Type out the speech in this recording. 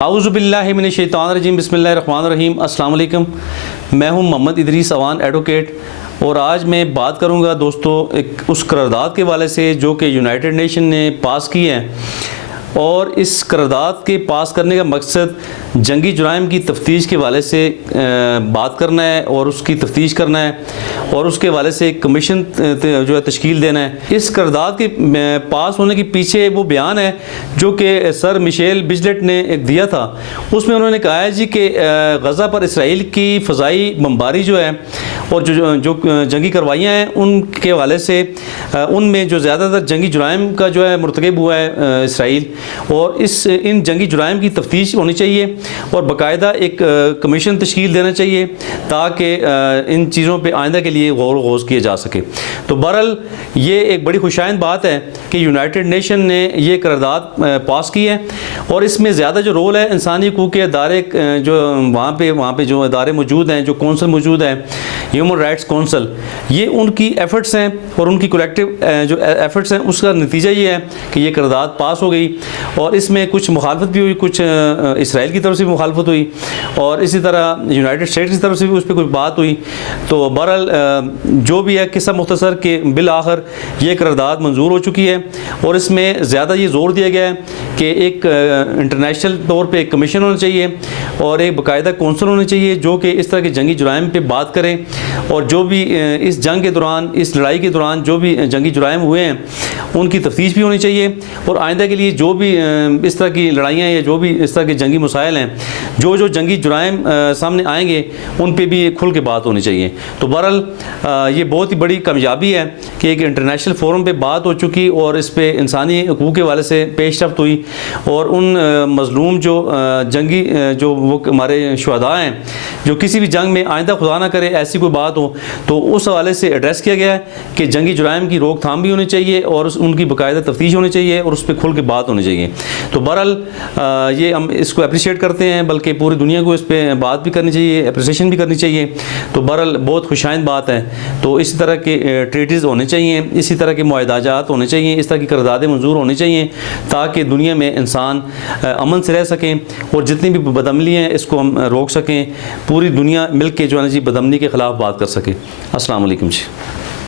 اعوذ باللہ من الشیطان الرجیم، بسم اللہ الرحمن الرحیم۔ السلام علیکم، میں ہوں محمد ادریس اوان ایڈوکیٹ، اور آج میں بات کروں گا دوستو اس قرارداد کے حوالے سے جو کہ یونائٹڈ نیشن نے پاس کی ہے، اور اس قرارداد کے پاس کرنے کا مقصد جنگی جرائم کی تفتیش کے حوالے سے بات کرنا ہے اور اس کی تفتیش کرنا ہے، اور اس کے حوالے سے ایک کمیشن جو ہے تشکیل دینا ہے۔ اس قرارداد کے پاس ہونے کے پیچھے وہ بیان ہے جو کہ سر مشیل بچلٹ نے ایک دیا تھا۔ اس میں انہوں نے کہا ہے کہ غزہ پر اسرائیل کی فضائی بمباری جو ہے اور جو جنگی کارروائیاں ہیں ان کے حوالے سے ان میں جو زیادہ تر جنگی جرائم کا جو ہے مرتکب ہوا ہے اسرائیل، اور ان جنگی جرائم کی تفتیش ہونی چاہیے اور باقاعدہ ایک کمیشن تشکیل دینا چاہیے تاکہ ان چیزوں پہ آئندہ کے لیے غور و خوض کیا جا سکے۔ تو بہرحال یہ ایک بڑی خوشائند بات ہے کہ یونائٹڈ نیشن نے یہ قرارداد پاس کی ہے، اور اس میں زیادہ جو رول ہے انسانی حقوق کے ادارے جو وہاں پہ جو ادارے موجود ہیں، جو کونسل موجود ہے، ہیومن رائٹس کونسل، یہ ان کی ایفرٹس ہیں اور ان کی کولیکٹیو جو ایفرٹس ہیں اس کا نتیجہ یہ ہے کہ یہ قرارداد پاس ہو گئی، اور اس میں کچھ مخالفت بھی ہوئی، کچھ اسرائیل کی طرف سے بھی مخالفت ہوئی، اور اسی طرح یونائٹڈ اسٹیٹس کی طرف سے بھی اس پہ کوئی بات ہوئی۔ تو بہرحال جو بھی ہے قصہ مختصر کہ بالآخر یہ قرارداد منظور ہو چکی ہے، اور اس میں زیادہ یہ زور دیا گیا ہے کہ ایک انٹرنیشنل طور پہ ایک کمیشن ہونا چاہیے اور ایک باقاعدہ کونسل ہونا چاہیے جو کہ اس طرح کے جنگی جرائم پہ بات کریں، اور جو بھی اس جنگ کے دوران، اس لڑائی کے دوران جو بھی جنگی جرائم ہوئے ہیں ان کی تفتیش بھی ہونی چاہیے، اور آئندہ کے لیے جو بھی اس طرح کی لڑائیاں یا جو بھی اس طرح کے جنگی مسائل ہیں، جو جنگی جرائم سامنے آئیں گے ان پہ بھی کھل کے بات ہونی چاہیے۔ تو بہرحال یہ بہت ہی بڑی کامیابی ہے کہ ایک انٹرنیشنل فورم پہ بات ہو چکی اور اس پہ انسانی حقوق کے حوالے سے پیش رفت ہوئی، اور ان مظلوم جو جنگی جو وہ ہمارے شہداء ہیں جو کسی بھی جنگ میں آئندہ خدا نہ کرے ایسی کوئی بات ہو تو اس حوالے سے ایڈریس کیا گیا ہے کہ جنگی جرائم کی روک تھام بھی ہونی چاہیے اور ان کی باقاعدہ تفتیش ہونی چاہیے اور اس پہ کھل کے بات ہونی چاہیے۔ تو بہرحال یہ ہم اس کو اپریشیٹ کرتے ہیں، بلکہ پوری دنیا کو اس پہ بات بھی کرنی چاہیے، اپریسیشن بھی کرنی چاہیے۔ تو بہرحال بہت خوشائند بات ہے۔ تو اسی طرح کے ٹریٹیز ہونے چاہیے، اسی طرح کے معاہدات ہونے چاہیے، اس طرح کی قراردادیں منظور ہونی چاہیے تاکہ دنیا میں انسان امن سے رہ سکیں، اور جتنی بھی بدعملی ہیں اس کو ہم روک سکیں، پوری دنیا مل کے جو ہے نا جی بدعملی کے خلاف بات کر سکے۔ السلام علیکم جی۔